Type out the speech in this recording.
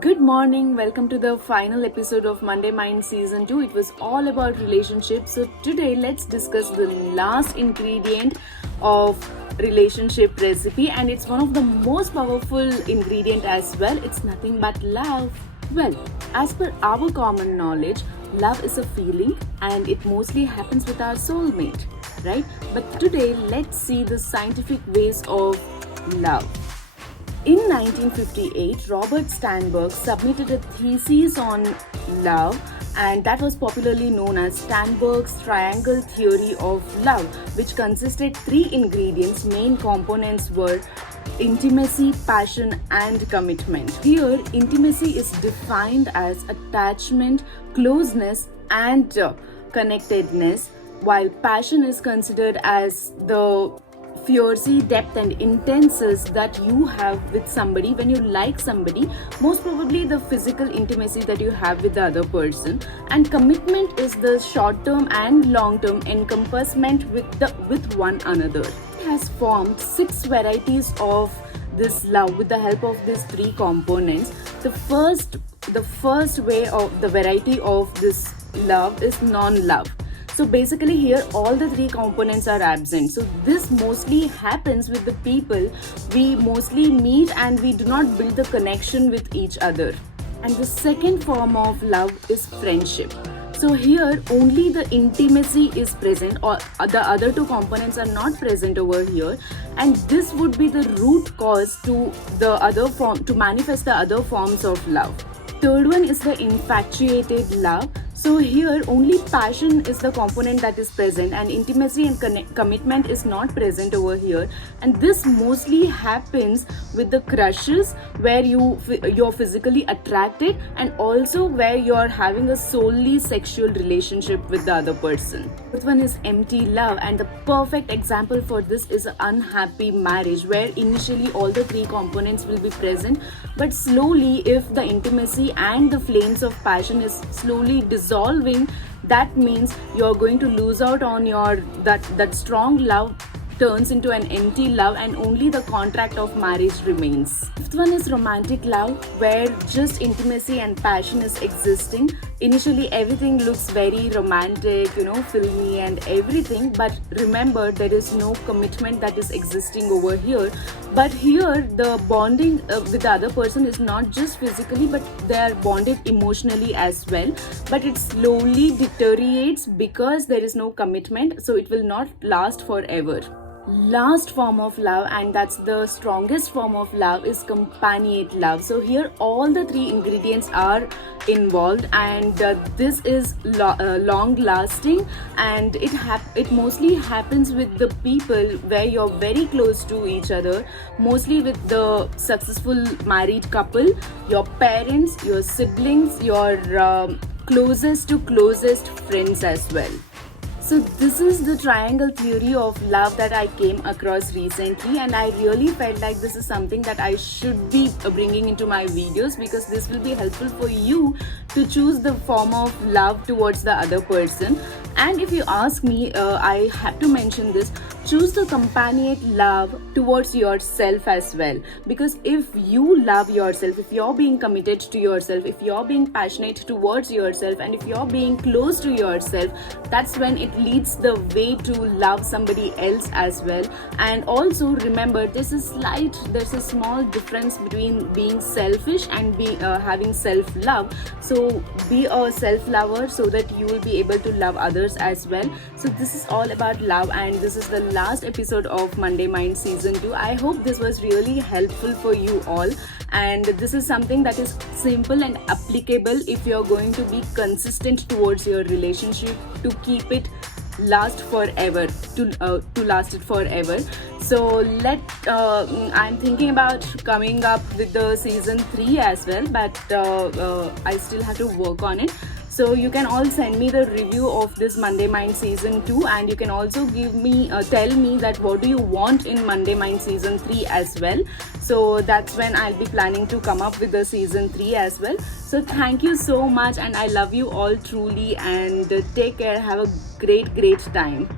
Good morning, welcome to the final episode of Monday Mind Season 2. It was all about relationships. So today let's discuss the last ingredient of relationship recipe, and it's one of the most powerful ingredient as well. It's nothing but love. Well, as per our common knowledge, love is a feeling and it mostly happens with our soulmate, right? But today let's see the scientific ways of love. In 1958, Robert Sternberg submitted a thesis on love, and that was popularly known as Sternberg's triangle theory of love, which consisted three ingredients. Main components were intimacy, passion, and commitment. Here, intimacy is defined as attachment, closeness, and connectedness, while passion is considered as the fierce depth and intenseness that you have with somebody when you like somebody, most probably the physical intimacy that you have with the other person. And commitment is the short term and long term encompassment with one another. It has formed 6 varieties of this love with the help of these 3 components. The first way of the variety of this love is non-love. So basically here all the 3 components are absent. So this mostly happens with the people we mostly meet and we do not build the connection with each other. And the second form of love is friendship. So here only the intimacy is present, or the other 2 components are not present over here, and this would be the root cause to manifest the other forms of love. Third one is the infatuated love. So here only passion is the component that is present and intimacy and commitment is not present over here, and this mostly happens with the crushes where you're physically attracted and also where you're having a solely sexual relationship with the other person. Fourth one is empty love, and the perfect example for this is an unhappy marriage where initially all the 3 components will be present, but slowly if the intimacy and the flames of passion is slowly dissolving, that means you're going to lose out on your that strong love turns into an empty love and only the contract of marriage remains. Fifth one is romantic love, where just intimacy and passion is existing. Initially everything looks very romantic, filmy and everything, but remember there is no commitment that is existing over here. But here the bonding with the other person is not just physically, but they are bonded emotionally as well, but it slowly deteriorates because there is no commitment, so it will not last forever. Last form of love, and that's the strongest form of love, is companionate love. So here all the 3 ingredients are involved, and this is long lasting, and it mostly happens with the people where you're very close to each other, mostly with the successful married couple, your parents, your siblings, your closest friends as well. So this is the triangle theory of love that I came across recently, and I really felt like this is something that I should be bringing into my videos because this will be helpful for you to choose the form of love towards the other person. And if you ask me, I have to mention this: choose the companionate love towards yourself as well, because if you love yourself, if you're being committed to yourself, if you're being passionate towards yourself, and if you're being close to yourself, that's when it leads the way to love somebody else as well. And also remember, there's a small difference between being selfish and having self-love. So be a self-lover so that you will be able to love others as well. So this is all about love, and this is the last episode of Monday Mind Season 2. I hope this was really helpful for you all, and this is something that is simple and applicable if you're going to be consistent towards your relationship to keep it last forever, to last it forever. So I'm thinking about coming up with the season 3 as well, but I still have to work on it. So you can all send me the review of this Monday Mind Season 2, and you can also tell me that what do you want in Monday Mind Season 3 as well. So that's when I'll be planning to come up with the Season 3 as well. So thank you so much, and I love you all truly, and take care. Have a great time.